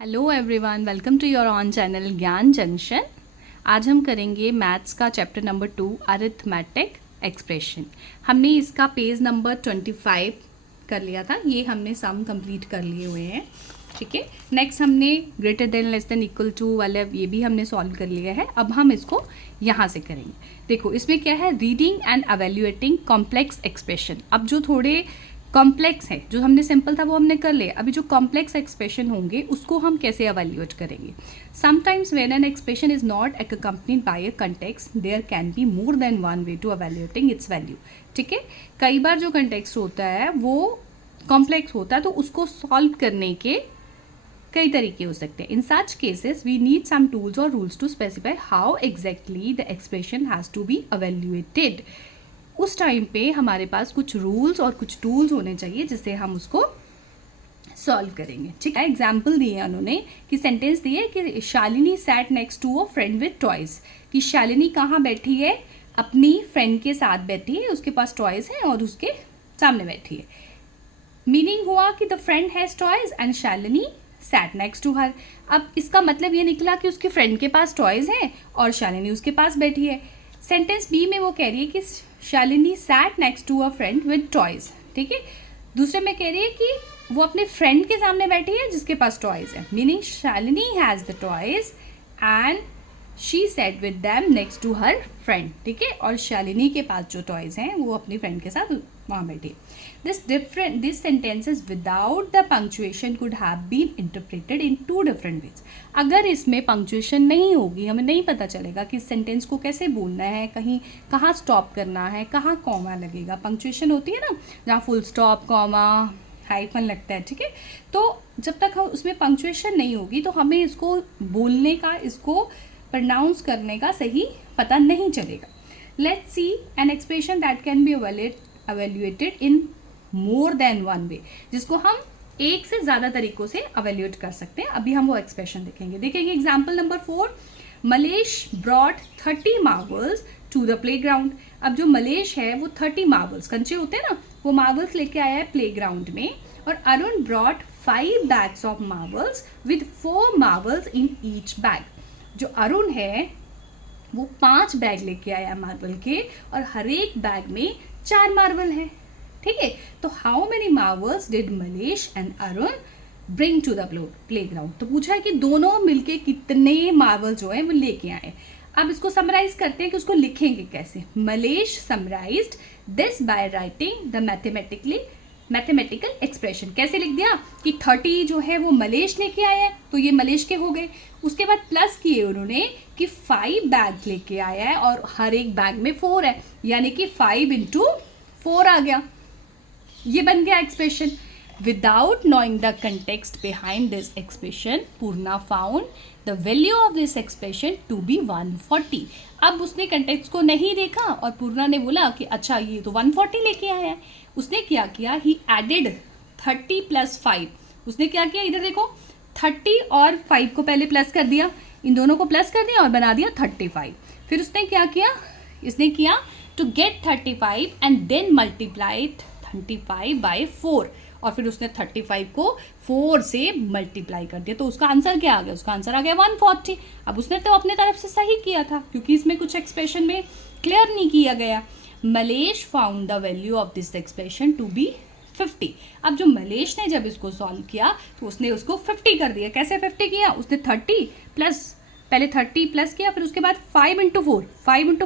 Hello everyone, welcome to your on channel Gyan Junction. आज हम करेंगे मैथ्स का चैप्टर नंबर 2 अरिथमेटिक एक्सप्रेशन। हमने इसका पेज नंबर 25 कर लिया था, ये हमने सम कंप्लीट कर लिए हुए हैं। ठीक है, नेक्स्ट हमने greater than less than equal to वाला ये भी हमने सॉल्व कर लिया है। अब हम इसको यहाँ से करेंगे। देखो इसमें क्या है, reading and evaluating complex expression. अब जो थोड़े कॉम्प्लेक्स है, जो हमने सिंपल था वो हमने कर लिया, अभी जो कॉम्प्लेक्स एक्सप्रेशन होंगे उसको हम कैसे एवेल्युएट करेंगे। Sometimes when an expression is not accompanied by a context there can be more than one way to evaluating its value. ठीक है, कई बार जो कंटेक्स्ट होता है वो कॉम्प्लेक्स होता है, तो उसको सॉल्व करने के कई तरीके हो सकते हैं। In such cases we need some tools और rules to specify how exactly the expression has to be evaluated. उस टाइम पे हमारे पास कुछ रूल्स और कुछ टूल्स होने चाहिए जिससे हम उसको सॉल्व करेंगे। ठीक है, एग्जाम्पल दिए उन्होंने कि सेंटेंस दिए कि Shalini sat next to a friend with toys, कि शालिनी कहाँ बैठी है, अपनी फ्रेंड के साथ बैठी है, उसके पास टॉयज है और उसके सामने बैठी है। मीनिंग हुआ कि the friend has toys and Shalini sat next to her. अब इसका मतलब ये निकला कि उसके फ्रेंड के पास टॉयज हैं और शालिनी उसके पास बैठी है। सेंटेंस बी में वो कह रही है कि Shalini sat next to a friend with toys. ठीक है, दूसरे में कह रही है कि वो अपने फ्रेंड के सामने बैठी है जिसके पास टॉयज है। Meaning Shalini has the toys and she sat with them next to her friend. ठीक है, और शालिनी के पास जो टॉयज हैं वो अपनी फ्रेंड के साथ वहाँ बैठी है। This sentences without the punctuation could have been interpreted in two different ways. अगर इसमें पंक्चुएशन नहीं होगी, हमें नहीं पता चलेगा कि इस सेंटेंस को कैसे बोलना है, कहीं कहाँ स्टॉप करना है, कहाँ कॉमा लगेगा। पंक्चुएशन होती है ना, जहाँ फुल स्टॉप, कॉमा, हाइफन लगता है। ठीक है, तो जब तक हम उसमें पंक्चुएशन नहीं होगी तो हमें इसको बोलने का, इसको प्रोनाउंस करने का सही पता नहीं चलेगा। Let's see an expression that can be evaluated in more than one way, जिसको हम एक से ज़्यादा तरीकों से evaluate कर सकते हैं। अभी हम वो एक्सप्रेशन देखेंगे example number 4, Malesh brought 30 marbles to the play ground. अब जो मलेश है वो 30 मार्बल्स, कंचे होते हैं ना, वो मार्बल्स लेके आया है प्ले ग्राउंड में। और Arun brought 5 bags of marbles with 4 marbles in each bag. जो अरुण है वो 5 बैग लेके आया मार्बल के और हर एक बैग में 4 मार्बल है। ठीक है, तो how many marbles did Malesh and Arun bring to the play ground. तो पूछा है कि दोनों मिलके कितने मार्बल जो है वो लेके आए। अब इसको समराइज करते हैं कि उसको लिखेंगे कैसे। Mallesh summarised this by writing the mathematical expression. कैसे लिख दिया कि 30 जो है वो मलेश लेके आया है, तो ये मलेश के हो गए। उसके बाद प्लस किए उन्होंने कि 5 बैग लेके आया है और हर एक बैग में 4 है, यानी कि 5 इंटू 4 आ गया। ये बन गया expression. Without knowing the context behind this expression, Purna found the value of this expression to be 140। अब उसने कंटेक्स्ट को नहीं देखा और पूर्णा ने बोला कि अच्छा ये तो 140 लेके आया है। उसने क्या किया, ही एडेड 30 प्लस 5। उसने क्या किया, इधर देखो, 30 और 5 को पहले प्लस कर दिया, इन दोनों को प्लस कर दिया और बना दिया 35। फिर उसने क्या किया, इसने किया to get 35 and then multiplied 35 by 4, और फिर उसने 35 को 4 से मल्टीप्लाई कर दिया। तो उसका आंसर क्या आ गया, उसका आंसर आ गया 140। अब उसने तो अपने तरफ से सही किया था क्योंकि इसमें कुछ एक्सप्रेशन में क्लियर नहीं किया गया। Malesh found the value of this expression to be 50। अब जो मलेश ने जब इसको सॉल्व किया तो उसने उसको 50 कर दिया। कैसे 50 किया, उसने 30 प्लस, पहले 30 प्लस किया, फिर उसके बाद 5 इंटू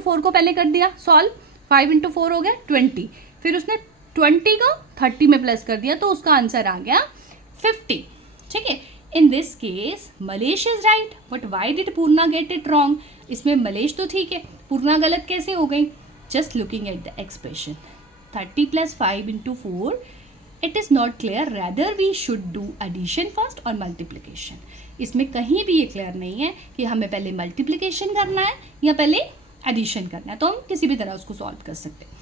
4 को पहले कर दिया सॉल्व। 5 इंटू 4 हो गया 20, फिर उसने 20 को 30 में प्लस कर दिया, तो उसका आंसर आ गया 50। ठीक है, इन this case Mallesh is right, but why did Purna get it wrong. इसमें मलेश तो ठीक है, पूर्णा गलत कैसे हो गई। Just looking at the expression 30 plus 5 into 4, it is not clear rather we should do addition first और मल्टीप्लिकेशन। इसमें कहीं भी ये क्लियर नहीं है कि हमें पहले मल्टीप्लिकेशन करना है या पहले एडिशन करना है, तो हम किसी भी तरह उसको सॉल्व कर सकते हैं।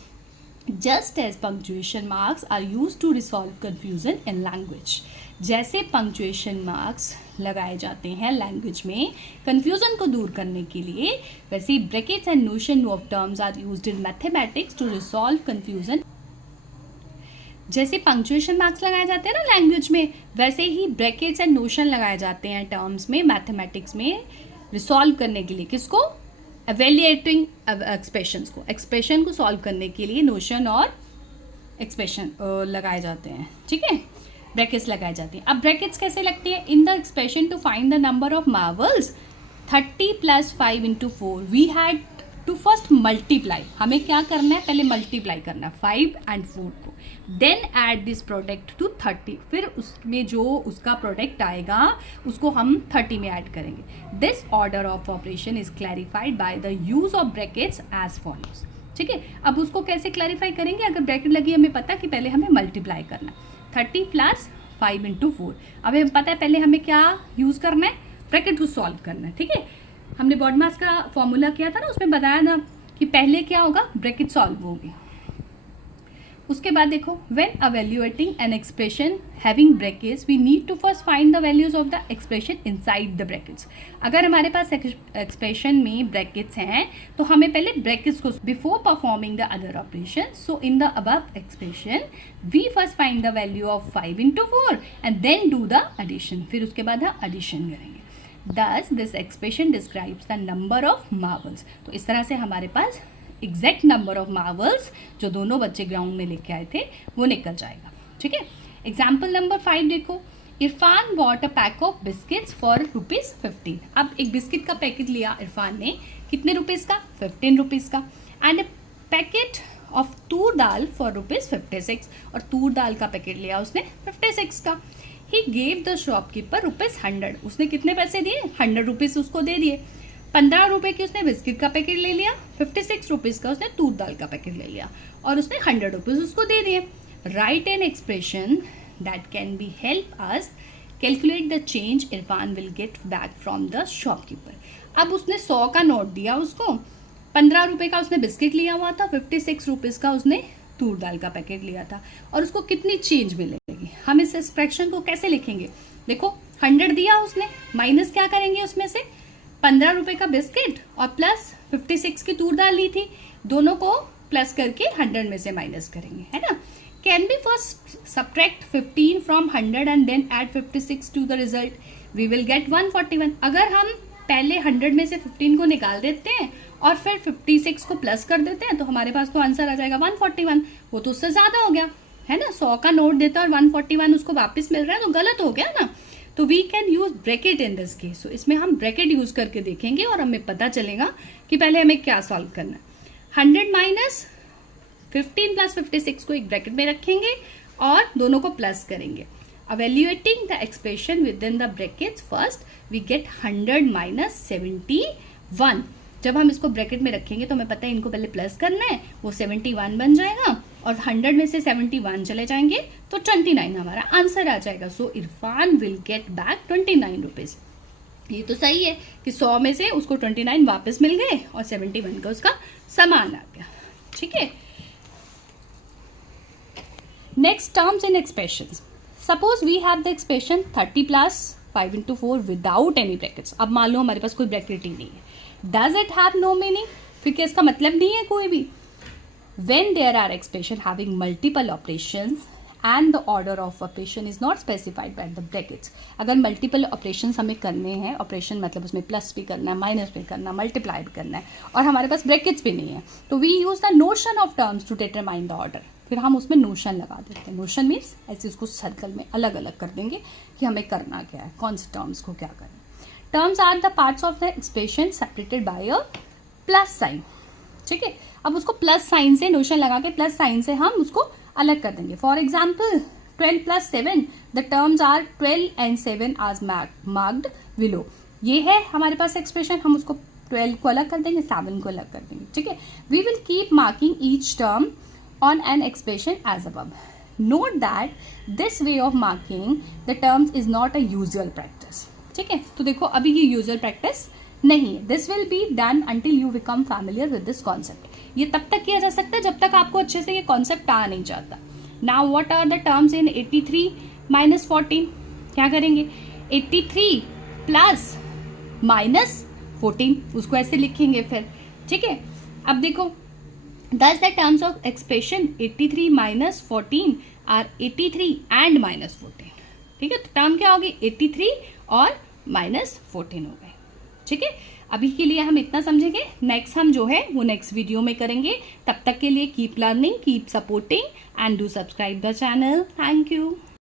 Just as punctuation marks are use to resolve confusion in language. जैसे पंक्चुएशन मार्क्स लगाए जाते हैं लैंग्वेज में कन्फ्यूजन को दूर करने के लिए, वैसे brackets and notion of terms are used in mathematics to resolve confusion. जैसे पंक्चुएशन मार्क्स लगाए जाते हैं ना लैंग्वेज में, वैसे ही ब्रैकेट्स एंड नोशन लगाए जाते हैं टर्म्स में, मैथमेटिक्स में रिसॉल्व करने के लिए। किसको? एवेल्युएटिंग एक्सप्रेशंस को, एक्सप्रेशन को सॉल्व करने के लिए नोशन और एक्सप्रेशन लगाए जाते हैं, ठीक है, ब्रैकेट्स लगाए जाते हैं। अब ब्रैकेट्स कैसे लगती है? In the expression to find the number of marbles 30 + 5 × 4 we had to first multiply. हमें क्या करना है? पहले मल्टीप्लाई करना है 5 और 4 को, then add this product to 30, फिर उसमें जो उसका प्रोडक्ट आएगा उसको हम 30 में ऐड करेंगे। This order of operation is clarified by the use of brackets as follows, ठीक है। अब उसको कैसे क्लैरिफाई करेंगे? अगर ब्रैकेट लगी, हमें पता कि पहले हमें मल्टीप्लाई करना है 30 + 5 × 4। अब हमें पता है पहले हमें क्या यूज़ करना है? ब्रैकेट को सॉल्व करना है, ठीक है। हमने बॉड मास का फॉर्मूला किया था ना, उसमें बताया था कि पहले क्या होगा? ब्रैकेट सॉल्व होगी। उसके बाद देखो, when evaluating an expression having brackets we need to first find the values of the expression inside the brackets। अगर हमारे पास एक्सप्रेशन में ब्रैकेट्स हैं तो हमें पहले ब्रैकेट्स को, before performing the other operation, so in the above expression we first find the value of 5 × 4 and then do the addition, फिर उसके बाद हम एडिशन करेंगे। Thus this expression describes the number of marbles। तो इस तरह से हमारे पास एग्जैक्ट नंबर ऑफ मार्वल्स जो दोनों बच्चे ग्राउंड में लेके आए थे वो निकल जाएगा, ठीक है। एग्जाम्पल नंबर 5 देखो, Irfan bought a pack of biscuits for ₹15। अब एक बिस्किट का पैकेट लिया इरफान ने, कितने रुपीज़ का? 15 रुपीज़ का। And A packet of Toor dal for ₹56, और तूर दाल का पैकेट लिया उसने 56 का। ही गेव द शॉपकीपर ₹100, उसने कितने पैसे दिए? 100 रुपीज़ उसको दे दिए। 15 रुपये की उसने बिस्किट का पैकेट ले लिया, 56 रुपीज़ का उसने तूर दाल का पैकेट ले लिया, और उसने 100 रुपीज़ उसको दे दिए। Right N expression that can B help us calculate the change Irfan will get back from the shopkeeper. अब उसने 100 का नोट दिया उसको, 15 रुपये का उसने बिस्किट लिया हुआ था, 56 रुपीज़ का उसने तूर दाल का पैकेट लिया था, और उसको कितनी चेंज मिलेगी? हम इस एक्सप्रेशन को कैसे लिखेंगे? देखो 100 दिया उसने, माइनस क्या करेंगे उसमें से? 15 रुपये का बिस्किट और प्लस 56 की तूर दाल ली थी, दोनों को प्लस करके 100 में से माइनस करेंगे, है ना। Can be first subtract 15 from 100 and then add 56 to the result, we will get 141। अगर हम पहले 100 में से 15 को निकाल देते हैं और फिर 56 को प्लस कर देते हैं तो हमारे पास तो आंसर आ जाएगा 141। वो तो उससे ज़्यादा हो गया, है ना। 100 का नोट देता है और 141 उसको वापस मिल रहा है, तो गलत हो गया ना। तो we can use bracket in this case. तो इसमें हम ब्रैकेट यूज करके देखेंगे और हमें पता चलेगा कि पहले हमें क्या सॉल्व करना है। 100 - 15 + 56 को एक ब्रैकेट में रखेंगे और दोनों को प्लस करेंगे। Evaluating the expression within the brackets first, we get 100 - 71। जब हम इसको ब्रैकेट में रखेंगे तो हमें पता है इनको पहले प्लस करना है, वो 71 बन जाएगा, और 100 में से 71 चले जाएंगे तो 29 हमारा आंसर आ जाएगा। So Irfan will get back 29 rupees. ये तो सही है कि 100 में से उसको 29 वापस मिल गए और 71 का उसका सामान आ गया, ठीक है। Next, terms and expressions. Suppose we have the expression 30 + 5 × 4 without any brackets. अब मान लो हमारे पास कोई ब्रैकेट ही नहीं है, does it have no meaning? फिर क्या इसका मतलब नहीं है कोई भी? When there are expression having multiple operations and the order of operation is not specified by the brackets, अगर multiple operations हमें करने हैं, ऑपरेशन मतलब उसमें प्लस भी करना है, माइनस भी करना है, मल्टीप्लाई भी करना है, और हमारे पास ब्रैकेट्स भी नहीं है, तो we use the notion of terms to determine the order. फिर हम उसमें नोशन लगा देते हैं। नोशन मीन्स ऐसे उसको सर्कल में अलग अलग कर देंगे कि हमें करना क्या है, कौन से टर्म्स को क्या करना है। Terms are the parts of the expression separated by a plus sign, ठीक है। अब उसको प्लस साइन से, नोशन लगा के प्लस साइन से हम उसको अलग कर देंगे। For example 12 + 7, the terms are 12 and 7 आज मार्क्ड बिलो। ये है हमारे पास एक्सप्रेशन, हम उसको 12 को अलग कर देंगे, 7 को अलग कर देंगे, ठीक है। We will keep marking each term on an expression as above. Note that this way of marking the terms is not a usual practice, ठीक है। तो देखो अभी ये यूजुअल प्रैक्टिस नहीं है। This will be done until you become familiar with this concept. ये तब तक किया जा सकता है जब तक आपको अच्छे से ये कॉन्सेप्ट आ नहीं जाता। Now what are the terms in 83 - 14? क्या करेंगे? 83 प्लस माइनस 14, उसको ऐसे लिखेंगे फिर, ठीक है। अब देखो, thus the terms of expression 83 - 14 are 83 and -14। ठीक है, तो टर्म क्या होगी, 83 और -14 हो गए। ठीक है, अभी के लिए हम इतना समझेंगे, नेक्स्ट हम जो है वो नेक्स्ट वीडियो में करेंगे। तब तक के लिए keep learning, keep supporting and do subscribe the channel. Thank you.